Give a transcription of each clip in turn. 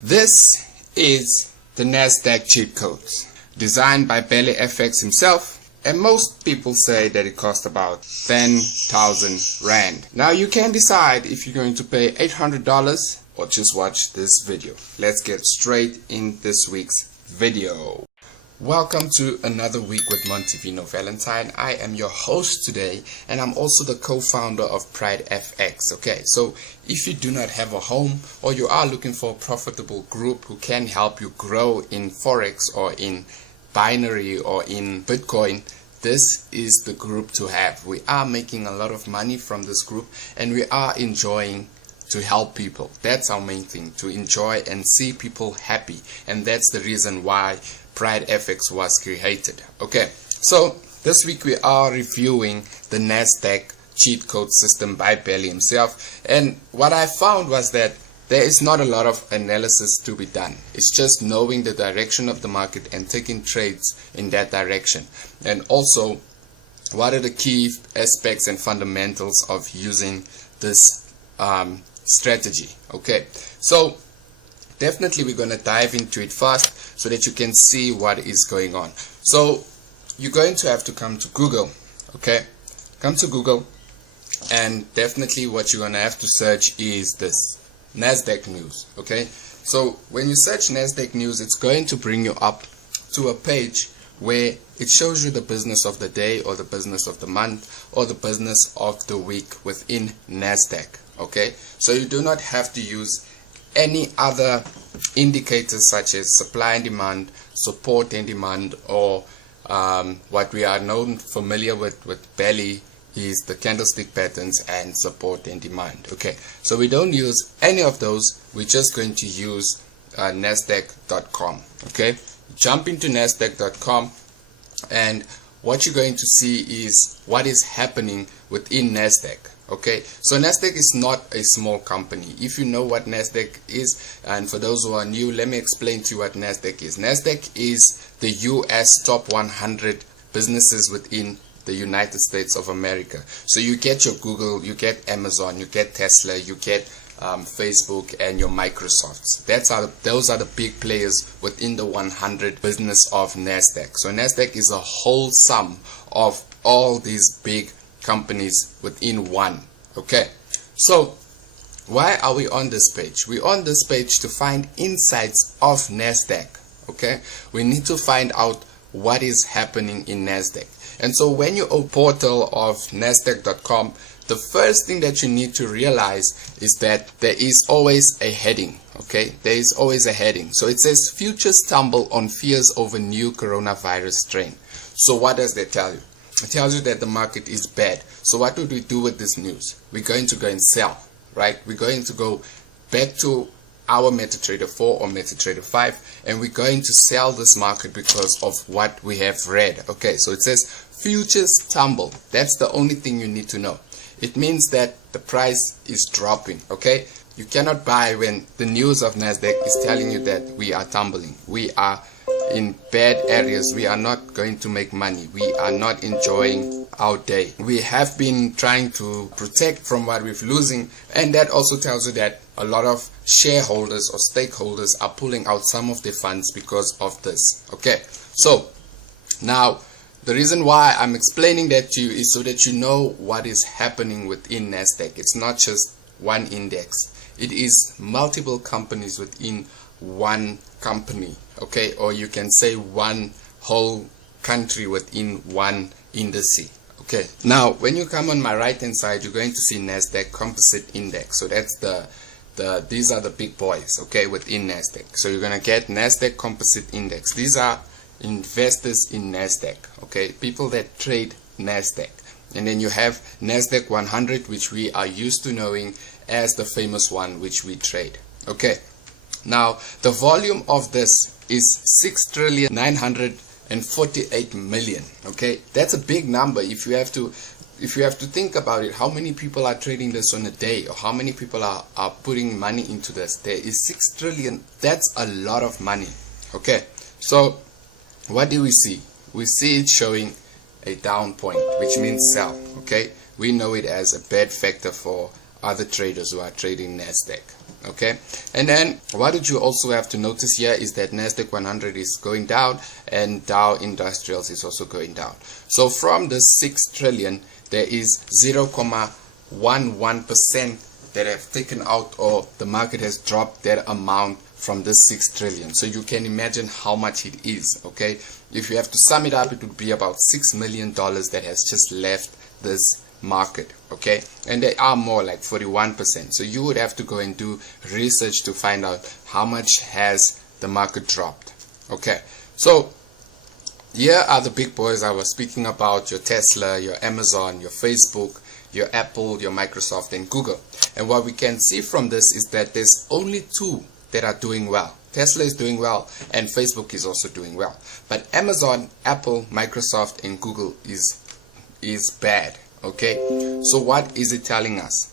This is the Nasdaq cheat codes, designed by Belly FX himself, and most people say that it cost about 10,000 Rand. Now you can decide if you're going to pay $800 or just watch this video. Let's get straight in this week's video. Welcome to another week with Montivino Valentine. I am your host today, and I'm also the co-founder of Pride FX. Okay, so if you do not have a home, or you are looking for a profitable group who can help you grow in Forex or in binary or in Bitcoin, this is the group to have. We are making a lot of money from this group, and we are enjoying to help people. That's our main thing, to enjoy and see people happy, and that's the reason why Pride FX was created. Okay, so this week we are reviewing the Nasdaq cheat code system by Belly himself, and what I found was that there is not a lot of analysis to be done. It's just knowing the direction of the market and taking trades in that direction, and also what are the key aspects and fundamentals of using this strategy. Okay, so definitely we're going to dive into it fast so that you can see what is going on. So you're going to have to come to Google. Okay, come to Google, and definitely what you're going to have to search is this Nasdaq news. Okay, so when you search Nasdaq news, it's going to bring you up to a page where it shows you the business of the day, or the business of the month, or the business of the week within Nasdaq. Okay, so you do not have to use any other indicators such as supply and demand, support and demand, or what we are familiar with Belly is the candlestick patterns and support and demand. Okay, so we don't use any of those. We're just going to use Nasdaq.com. Okay, jump into Nasdaq.com, and what you're going to see is what is happening within Nasdaq. Okay, so Nasdaq is not a small company. If you know what Nasdaq is, and for those who are new, let me explain to you what Nasdaq is. Nasdaq is the US top 100 businesses within the United States of America. So you get your Google, you get Amazon, you get Tesla, you get Facebook, and your Microsofts. Those are the big players within the 100 business of Nasdaq. So Nasdaq is a whole sum of all these big companies within one. Okay, so why are we on this page? We're on this page to find insights of Nasdaq. Okay, we need to find out what is happening in Nasdaq. And so when you open portal of Nasdaq.com, the first thing that you need to realize is that there is always a heading. Okay, there is always a heading. So it says futures tumble on fears over new coronavirus strain. So what does that tell you? It tells you that the market is bad. So what would we do with this news? We're going to go and sell, right? We're going to go back to our MetaTrader 4 or MetaTrader 5, and we're going to sell this market because of what we have read. Okay, so it says futures tumble. That's the only thing you need to know. It means that the price is dropping. Okay, you cannot buy when the news of Nasdaq is telling you that we are tumbling. We are in bad areas. We are not going to make money. We are not enjoying our day. We have been trying to protect from what we're losing, and that also tells you that a lot of shareholders or stakeholders are pulling out some of their funds because of this. Okay, so now the reason why I'm explaining that to you is so that you know what is happening within Nasdaq. It's not just one index. It is multiple companies within one company. Okay, or you can say one whole country within one indice. Okay, now when you come on my right hand side, you're going to see Nasdaq Composite Index. So that's these are the big boys, okay, within Nasdaq. So you're gonna get Nasdaq Composite Index. These are investors in Nasdaq, okay, people that trade Nasdaq. And then you have Nasdaq 100, which we are used to knowing as the famous one which we trade. Okay, now the volume of this is 6,948,000,000. Okay, that's a big number. If you have to think about it, how many people are trading this on a day, or how many people are putting money into this? There is 6 trillion. That's a lot of money. Okay, so what do we see? We see it showing a down point, which means sell. Okay, we know it as a bad factor for other traders who are trading Nasdaq. Okay, and then what did you also have to notice here is that Nasdaq 100 is going down and Dow Industrials is also going down. So from the 6 trillion, there is 0.11% that have taken out, or the market has dropped that amount from this 6 trillion. So you can imagine how much it is. Okay, if you have to sum it up, it would be about $6 million that has just left this market. Okay, and they are more like 41%. So you would have to go and do research to find out how much has the market dropped. Okay, so here are the big boys I was speaking about: your Tesla, your Amazon, your Facebook, your Apple, your Microsoft, and Google. And what we can see from this is that there's only 2 that are doing well. Tesla is doing well and Facebook is also doing well. But Amazon, Apple, Microsoft, and Google is bad. Okay, so what is it telling us?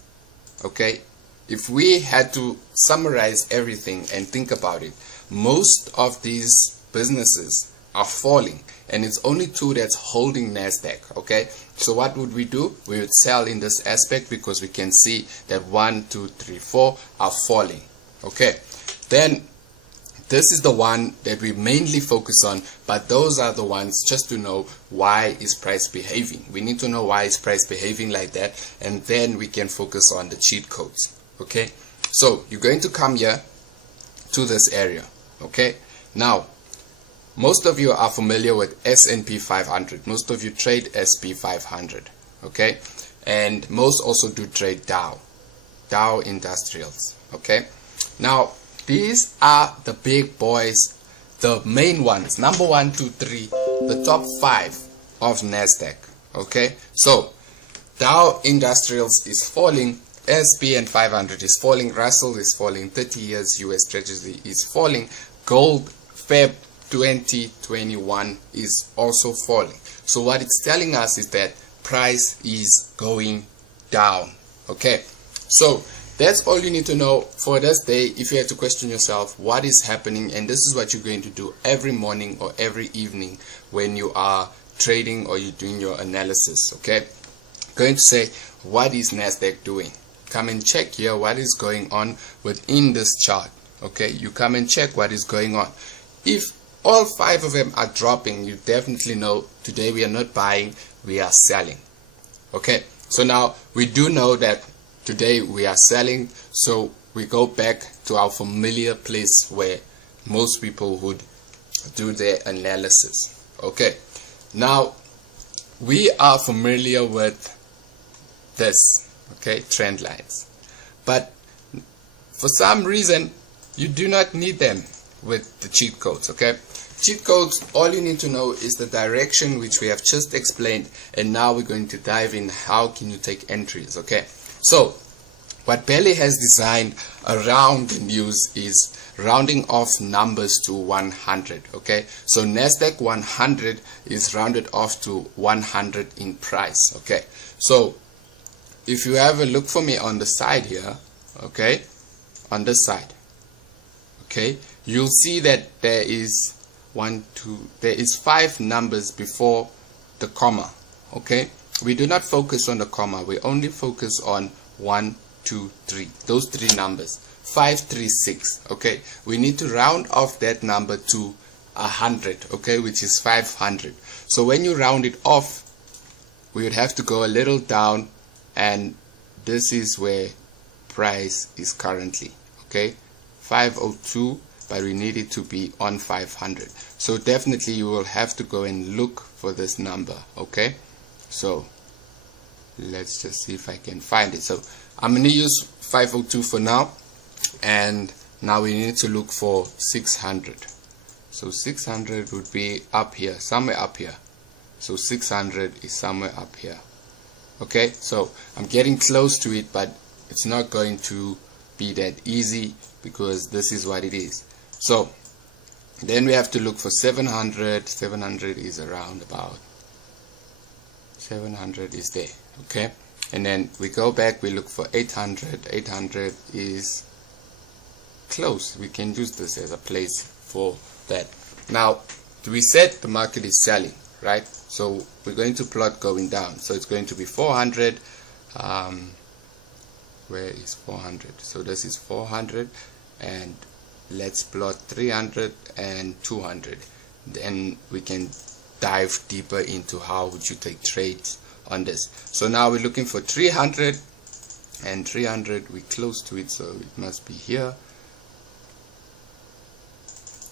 Okay, if we had to summarize everything and think about it, most of these businesses are falling, and it's only 2 that's holding Nasdaq. Okay, so what would we do? We would sell in this aspect because we can see that 1, 2, 3, 4 are falling. Okay, then this is the one that we mainly focus on, but those are the ones just to know why is price behaving. We need to know why is price behaving like that, and then we can focus on the cheat codes. Okay, so you're going to come here to this area. Okay, now most of you are familiar with S&P 500. Most of you trade SP 500. Okay, and most also do trade Dow Industrials. Okay, now these are the big boys, the main ones, number 1, 2, 3, the top 5 of Nasdaq. Okay, so Dow Industrials is falling, SP and 500 is falling, Russell is falling, 30 years US Treasury is falling, gold Feb 2021 is also falling. So what it's telling us is that price is going down. Okay, so that's all you need to know for this day. If you have to question yourself what is happening, and this is what you're going to do every morning or every evening when you are trading or you're doing your analysis. Okay, going to say, what is Nasdaq doing? Come and check here what is going on within this chart. Okay, you come and check what is going on. If all 5 of them are dropping, you definitely know today we are not buying, we are selling. Okay, so now we do know that today we are selling, so we go back to our familiar place where most people would do their analysis. Okay, now we are familiar with this, okay, trend lines, but for some reason you do not need them with the cheat codes. Okay, cheat codes, all you need to know is the direction which we have just explained, and now we're going to dive in how can you take entries. Okay, so what Belly has designed around the news is rounding off numbers to 100. Okay, so Nasdaq 100 is rounded off to 100 in price. Okay, so if you have a look for me on the side here, okay, on this side, okay, you'll see that there is 5 numbers before the comma. Okay, we do not focus on the comma, we only focus on 1, 2, 3, those 3 numbers, 5, 3, 6. Okay, we need to round off that number to 100, okay, which is 500. So when you round it off, we would have to go a little down, and this is where price is currently. Okay, 502, but we need it to be on 500. So definitely you will have to go and look for this number. Okay, so let's just see if I can find it. So I'm going to use 502 for now, and now we need to look for 600. So 600 would be up here, somewhere up here. So 600 is somewhere up here. Okay, so I'm getting close to it, but it's not going to be that easy because this is what it is. So then we have to look for 700. 700 is around about 700 is there. Okay, and then we go back, we look for 800. 800 is close. We can use this as a place for that. Now we said the market is selling, right? So we're going to plot going down. So it's going to be 400, Where is 400? So this is 400, and let's plot 300 and 200. Then we can dive deeper into how would you take trades on this. So now we're looking for 300, and 300 we're close to it, so it must be here.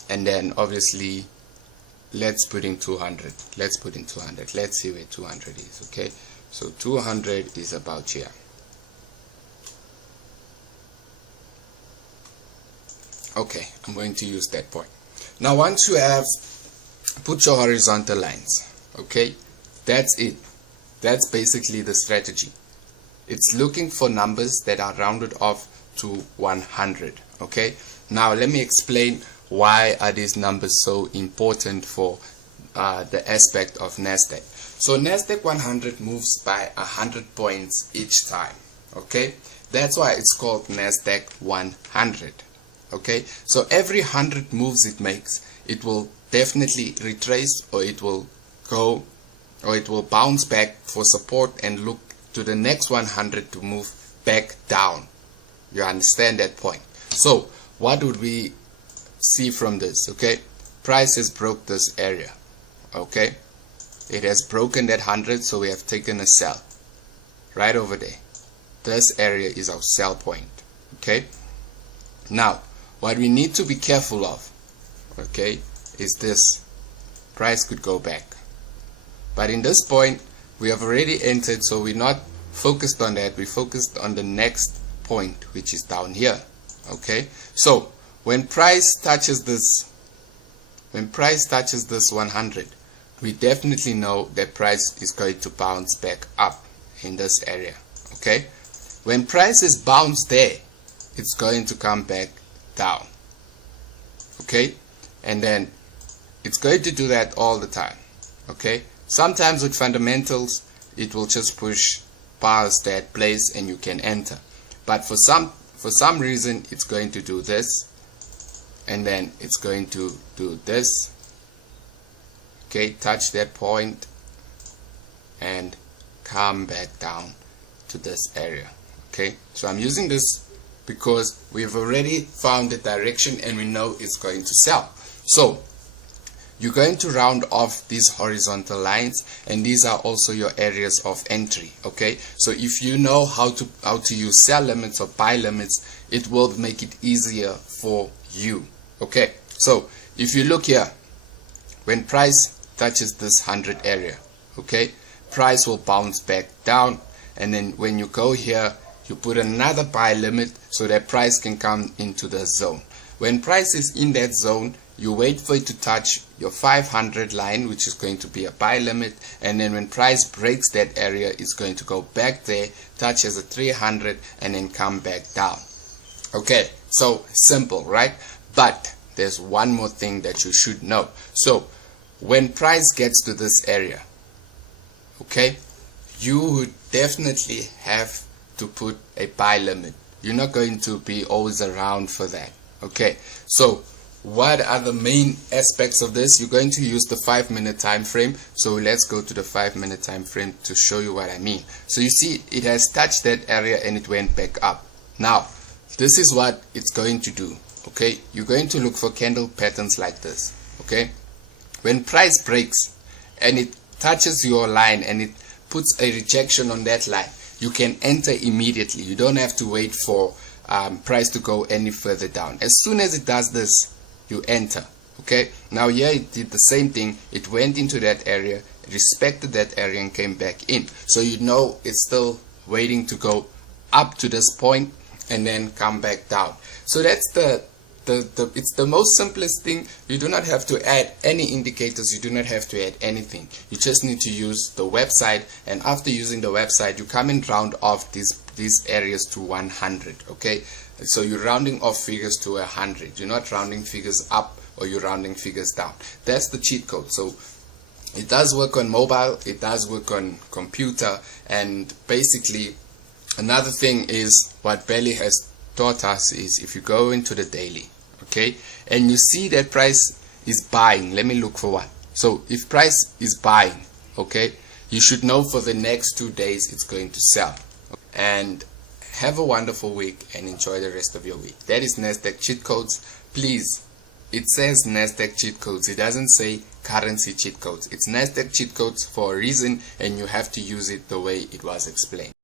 And then obviously let's put in 200. Let's put in 200. Let's see where 200 is. Okay, so 200 is about here. Okay, I'm going to use that point. Now once you have put your horizontal lines, okay, that's it. That's basically the strategy. It's looking for numbers that are rounded off to 100. Okay, now let me explain why are these numbers so important for the aspect of Nasdaq. So Nasdaq 100 moves by 100 points each time. Okay, that's why it's called Nasdaq 100. Okay, so every 100 moves it makes, it will definitely retrace, or it will go, or it will bounce back for support and look to the next 100 to move back down. You understand that point? So what would we see from this? Okay, price has broke this area. Okay, it has broken that 100, so we have taken a sell right over there. This area is our sell point. Okay, now what we need to be careful of, okay, is this. Price could go back, but in this point we have already entered, so we're not focused on that. We focused on the next point, which is down here. Okay, so when price touches this 100, we definitely know that price is going to bounce back up in this area. Okay, when price is bounced there, it's going to come back down. Okay, and then it's going to do that all the time. Okay, sometimes with fundamentals it will just push past that place and you can enter, but for some reason it's going to do this, and then it's going to do this. Okay, touch that point and come back down to this area. Okay, so I'm using this because we've already found the direction and we know it's going to sell. So you're going to round off these horizontal lines, and these are also your areas of entry. Okay, so if you know how to use sell limits or buy limits, it will make it easier for you. Okay, so if you look here, when price touches this 100 area, okay, price will bounce back down, and then when you go here, you put another buy limit so that price can come into the zone. When price is in that zone, you wait for it to touch your 500 line, which is going to be a buy limit, and then when price breaks that area, it's going to go back there, touch as a 300, and then come back down. Okay, so simple, right? But there's one more thing that you should know. So when price gets to this area, okay, you would definitely have to put a buy limit. You're not going to be always around for that. Okay, so what are the main aspects of this? You're going to use the 5-minute time frame. So let's go to the 5-minute time frame to show you what I mean. So you see it has touched that area and it went back up. Now this is what it's going to do. Okay, you're going to look for candle patterns like this. Okay, when price breaks and it touches your line and it puts a rejection on that line, you can enter immediately. You don't have to wait for price to go any further down. As soon as it does this, you enter. Okay, now here it did the same thing. It went into that area, respected that area, and came back in. So you know it's still waiting to go up to this point and then come back down. So that's it's the most simplest thing. You do not have to add any indicators. You do not have to add anything. You just need to use the website, and after using the website, you come and round off these areas to 100. Okay, so you're rounding off figures to 100. You're not rounding figures up or you're rounding figures down. That's the cheat code. So it does work on mobile, it does work on computer, and basically another thing is what Belly has taught us is if you go into the daily, okay, and you see that price is buying, let me look for one. So if price is buying, okay, you should know for the next 2 days it's going to sell. And Have a wonderful week and enjoy the rest of your week. That is Nasdaq cheat codes. Please, it says Nasdaq cheat codes. It doesn't say currency cheat codes. It's Nasdaq cheat codes for a reason, and you have to use it the way it was explained.